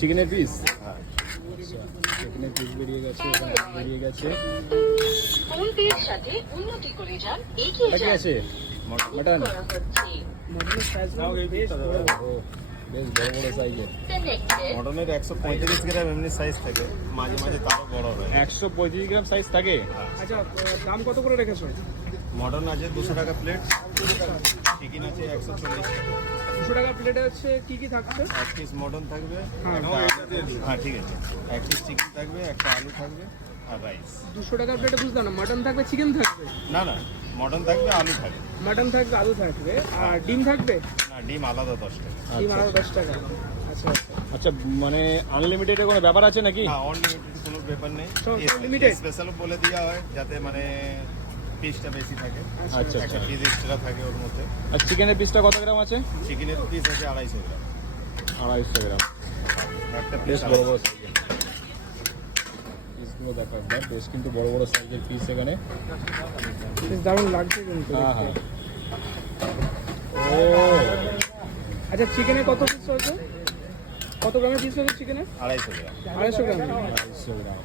চিকেনের পিস, চিকেনের পিস বেরিয়ে গেছে, বেরিয়ে গেছে। কি আছে? মটন। মটনের সাইজ বেশ বড় বড় সাইজের। মটনের 135 গ্রাম এমনি সাইজ থাকে, মাঝে মাঝে তারও বড় হয়। 135 গ্রাম সাইজ থাকে। আচ্ছা, দাম কত করে রেখেছো? মটন আছে 200 টাকা প্লেট, চিকেন আছে 140 টাকা। 200 টাকা প্লেটে হচ্ছে কি কি থাকছে? এক পিস মটন থাকবে, হ্যাঁ ঠিক আছে, এক পিস চিকেন থাকবে, একটা আলু থাকবে আর রাইস। 200 টাকার প্লেটে বুঝলাম না, মাটন থাকবে চিকেন থাকবে? না না, মটন থাকবে আলু থাকবে। মাটন থাকবে আলু থাকবে আর ডিম থাকবে? না, ডিম আলাদা 10 টাকা। ডিম আলাদা 10 টাকা। আচ্ছা আচ্ছা, মানে আনলিমিটেড কোনো ব্যাপার আছে নাকি? না, অনলিমিটেড কোনো ব্যাপার নেই, লিমিটেড স্পেশাল বলে দেওয়া হয় যাতে মানে পিসটা বেশি থাকে। আচ্ছা একটা পিস এক্সট্রা থাকে ওর মধ্যে। আর চিকেনের পিসটা কত গ্রাম আছে? চিকেনের পিস আছে 250 গ্রাম। 250 গ্রাম। একটা বেশ পিস বড় বড় সাইজের পিসগুলো দেখা একবার, বেশ কিন্তু বড় বড় সাইজের পিস এখানে। বেশ দারুণ লাগছে কিন্তু। হ্যাঁ হ্যাঁ। ও আচ্ছা, চিকেনে কত পিস হয়েছে? কত গ্রামের পিস হয়েছে চিকেনে? 250 গ্রাম। 250 গ্রাম। 250 গ্রাম।